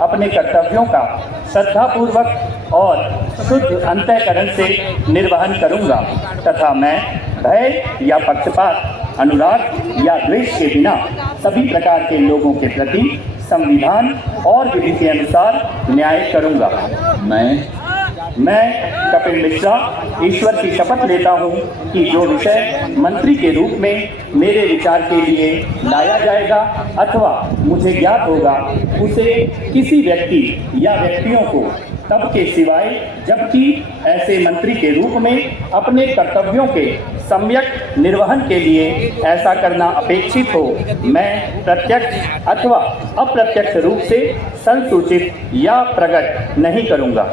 अपने कर्तव्यों का श्रद्धापूर्वक और शुद्ध अंतःकरण से निर्वहन करूंगा तथा मैं भय या पक्षपात, अनुराग या द्वेष के बिना सभी प्रकार के लोगों के प्रति संविधान और विधि के अनुसार न्याय करूंगा। मैं कपिल मिश्रा ईश्वर की शपथ लेता हूं कि जो विषय मंत्री के रूप में मेरे विचार के लिए लाया जाएगा अथवा मुझे ज्ञात होगा उसे किसी व्यक्ति या व्यक्तियों को तब के सिवाय जबकि ऐसे मंत्री के रूप में अपने कर्तव्यों के सम्यक निर्वहन के लिए ऐसा करना अपेक्षित हो, मैं प्रत्यक्ष अथवा अप्रत्यक्ष रूप से संसूचित या प्रकट नहीं करूंगा।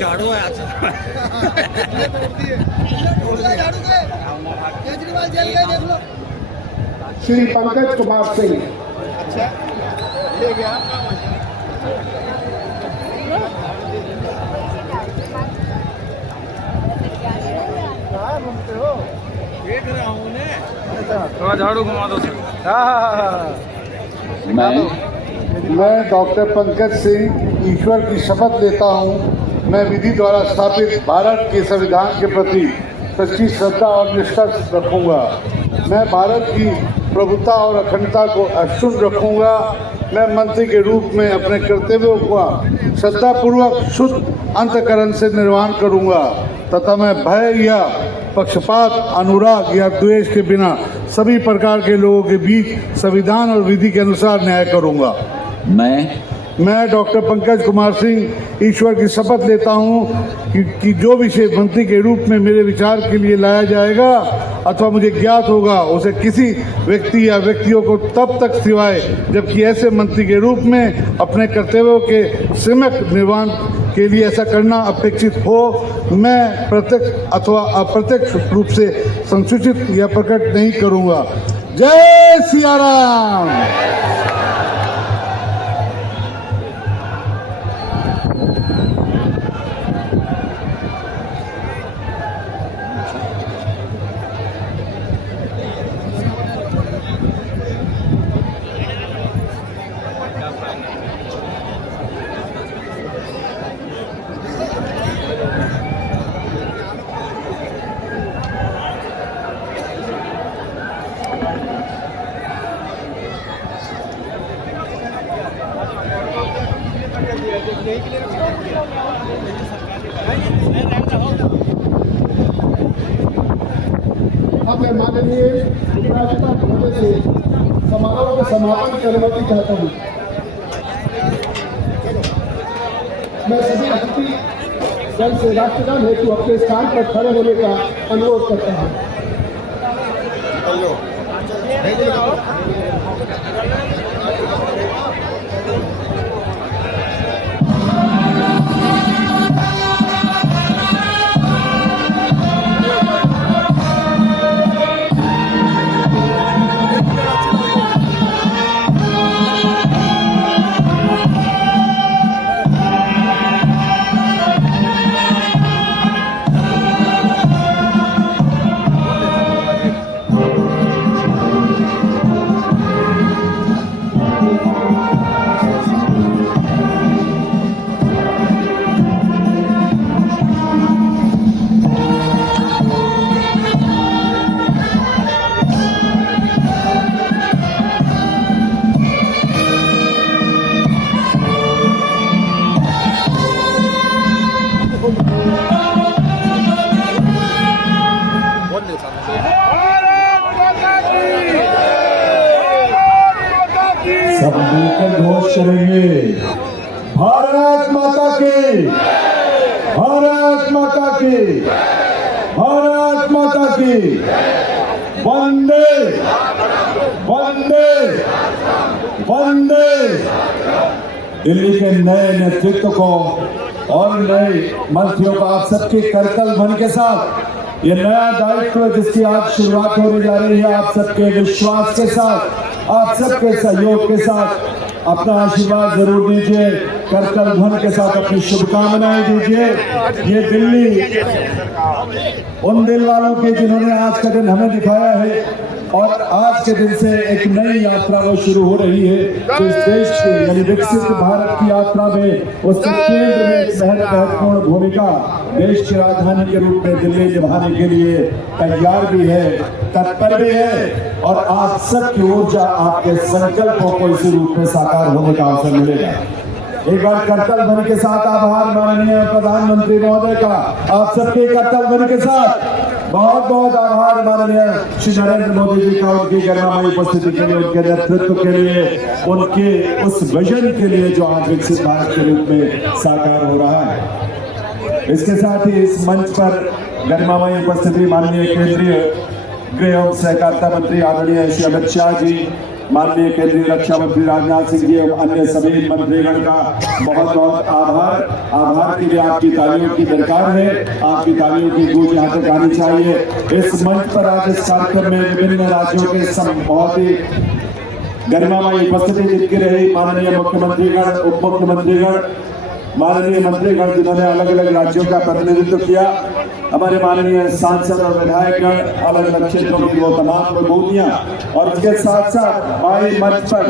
झाड़ू है श्री पंकज कुमार सिंह। अच्छा ले गया देख रहा हूँ थोड़ा झाड़ू घुमा दो सर। मैं डॉक्टर पंकज सिंह ईश्वर की शपथ लेता हूँ, मैं विधि द्वारा स्थापित भारत के संविधान के प्रति सच्ची श्रद्धा और निष्ठा रखूँगा। मैं भारत की प्रभुता और अखंडता को अक्षुण्ण रखूँगा। मैं मंत्री के रूप में अपने कर्तव्यों का श्रद्धापूर्वक शुद्ध अंतःकरण से निर्वहन करूँगा तथा मैं भय या पक्षपात, अनुराग या द्वेष के बिना सभी प्रकार के लोगों के बीच संविधान और विधि के अनुसार न्याय करूँगा। मैं डॉक्टर पंकज कुमार सिंह ईश्वर की शपथ लेता हूँ कि जो विषय मंत्री के रूप में मेरे विचार के लिए लाया जाएगा अथवा मुझे ज्ञात होगा उसे किसी व्यक्ति या व्यक्तियों को तब तक सिवाय जबकि ऐसे मंत्री के रूप में अपने कर्तव्यों के सम्यक निर्वहन के लिए ऐसा करना अपेक्षित हो, मैं प्रत्यक्ष अथवा अप्रत्यक्ष रूप से संसूचित या प्रकट नहीं करूँगा। जय सिया राम। अब मैं माननीय उपराष्ट्रपति महोदय से समारोह का समापन करवाना चाहता हूँ। मैं सभी अतिथि दल से राष्ट्रगान हेतु अपने स्थान पर खड़े होने का अनुरोध करता हूँ। सब मिलकर घोष करेंगे, भारत माता की, भारत माता की, भारत माता की, वंदे वंदे वंदे। दिल्ली के नए नेतृत्व को और नए मंत्रियों को आप सबके करतल मन के साथ ये नया दायित्व जिसकी आज शुरुआत होने जा रही है, आप सबके विश्वास के साथ, आप सबके सहयोग के साथ अपना आशीर्वाद जरूर दीजिए, करतल ध्वनि के साथ अपनी शुभकामनाएं दीजिए। ये दिल्ली उन दिल वालों के जिन्होंने आज का दिन हमें दिखाया है और आज के दिन से एक नई यात्रा वो शुरू हो रही है, तो इस देश के यानी विकसित भारत की यात्रा में उसके केंद्र में एक महत्वपूर्ण भूमिका देश की राजधानी के रूप में दिल्ली निभाने के लिए तैयार भी है, तत्पर भी है और आप सबकी ऊर्जा, आपके संकल्पों को इसी रूप में साकार होने का अवसर मिलेगा। एक बार करतल ध्वनि के साथ आभार माननीय प्रधानमंत्री महोदय का, आप सबके करतल ध्वनि के साथ बहुत बहुत आभार माननीय श्री नरेंद्र मोदी जी का, उनकी गरिमामयी उपस्थिति के लिए, उनके नेतृत्व के लिए, उनके उस विजन के लिए जो आज विकसित भारत के रूप में साकार हो रहा है। इसके साथ ही इस मंच पर गरिमामयी उपस्थिति माननीय केंद्रीय गृह एवं सहकारिता मंत्री आदरणीय श्री अमित शाह जी, माननीय केंद्रीय रक्षा मंत्री राजनाथ सिंह जी एवं अन्य सभी मंत्रीगण का बहुत बहुत आभार। आभार के लिए आपकी तालियों की दरकार है, आपकी तालियों की गूंज यहाँ तक आनी चाहिए। इस मंच पर आज इस कार्यक्रम में विभिन्न राज्यों के बहुत ही गरिमामयी उपस्थिति जिनकी रही, माननीय मुख्यमंत्रीगण, उप मुख्यमंत्रीगण, माननीय मंत्रीगण जिन्होंने अलग अलग राज्यों का प्रतिनिधित्व किया, हमारे माननीय सांसद और विधायकगण, अलग अलग क्षेत्रों की वो तमाम विभूतियां, और उसके साथ साथ भाई मंच पर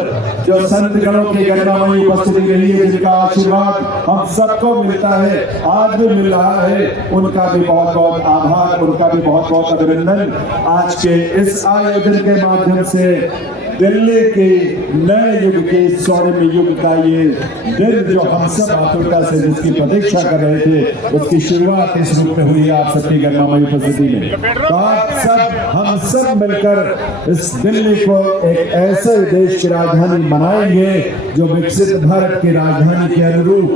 जो संत गणों की गरिमामयी उपस्थिति रही है, जिनका आशीर्वाद हम सबको मिलता है, आज भी मिल रहा है, उनका भी बहुत बहुत आभार, उनका भी बहुत बहुत अभिनंदन। आज के इस आयोजन के माध्यम से दिल्ली के नए युग के स्वर्णिम युग का ये दिन जो हम सब आतुरता से जिसकी प्रतीक्षा कर रहे थे, उसकी शुरुआत इस रूप में हुई है आप सबकी गरिमामयी उपस्थिति में। तो आप सब, हम सब मिलकर इस दिल्ली को एक ऐसे देश की राजधानी बनाएंगे जो विकसित भारत की राजधानी के अनुरूप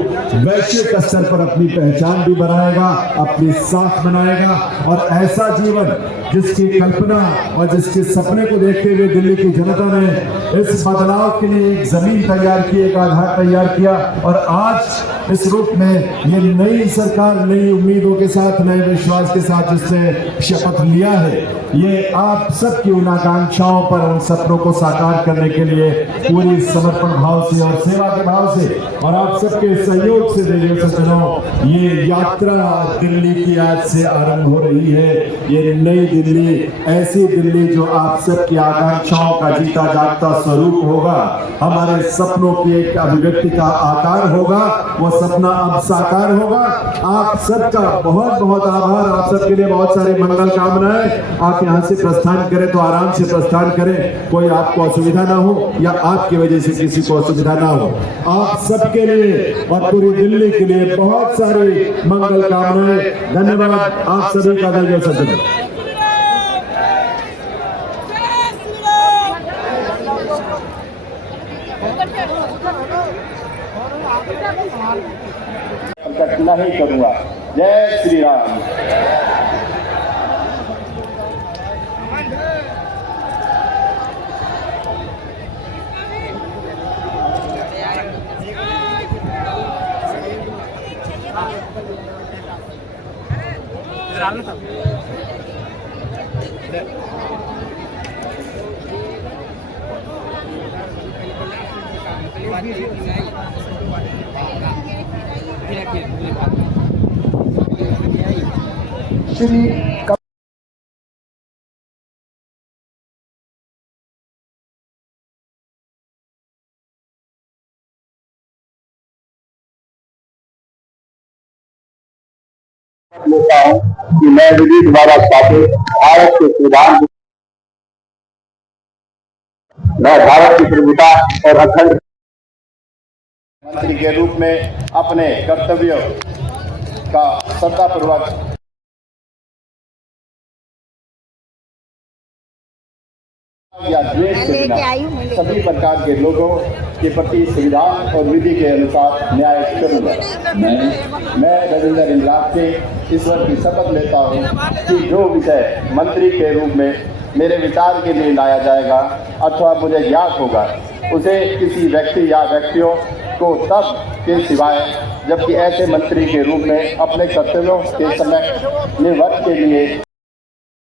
वैश्विक स्तर पर अपनी पहचान भी बनाएगा, अपनी साख बनाएगा और ऐसा जीवन जिसकी कल्पना और जिसके सपने को देखते हुए दिल्ली की जनता ने इस बदलाव के लिए एक जमीन तैयार की, एक आधार तैयार किया और आज इस रूप में ये नई सरकार नई उम्मीदों के साथ, नए विश्वास के साथ जिसने शपथ लिया है, ये आप सबकी उन आकांक्षाओं पर, उन सपनों को साकार करने के लिए पूरी समर्पण भाव से और सेवा के भाव से और आप सबके सहयोग से देवी सज्जनों, ये यात्रा दिल्ली की आज से आरंभ हो रही है। ये नई दिल्ली, ऐसी दिल्ली जो आप सबकी आकांक्षाओं का जीता जागता स्वरूप होगा, हमारे सपनों की एक अभिव्यक्ति का आकार होगा, वो सपना अब साकार होगा। आप सबका बहुत बहुत आभार, आप सबके लिए बहुत सारी मंगल कामनाएं। आप यहाँ से प्रस्थान करें तो आराम से प्रस्थान करें, कोई आपको असुविधा ना हो या आपकी वजह से किसी को असुविधा ना हो। आप सबके लिए और पूरी दिल्ली के लिए बहुत सारी मंगल कामनाएं। धन्यवाद आप सभी का, दिल से धन्यवाद। नहीं करूंगा। जय श्री राम। श्री लेता हूं कि मैं विधि द्वारा स्थापित भारत के संविधान, मैं भारत की प्रभुता और अखंड मंत्री के रूप में अपने कर्तव्यों का श्रद्धापूर्वक या द्वेष के बिना सभी प्रकार के लोगों के प्रति संविधान और विधि के अनुसार न्याय करूंगा। मैं रविंद्र इंद्राज से ईश्वर की शपथ लेता हूं कि जो विषय मंत्री के रूप में मेरे विचार के लिए लाया जाएगा अथवा मुझे ज्ञात होगा, उसे किसी व्यक्ति या व्यक्तियों को तब के सिवाय जबकि ऐसे मंत्री के रूप में अपने कर्तव्यों के समय निवृत्त के लिए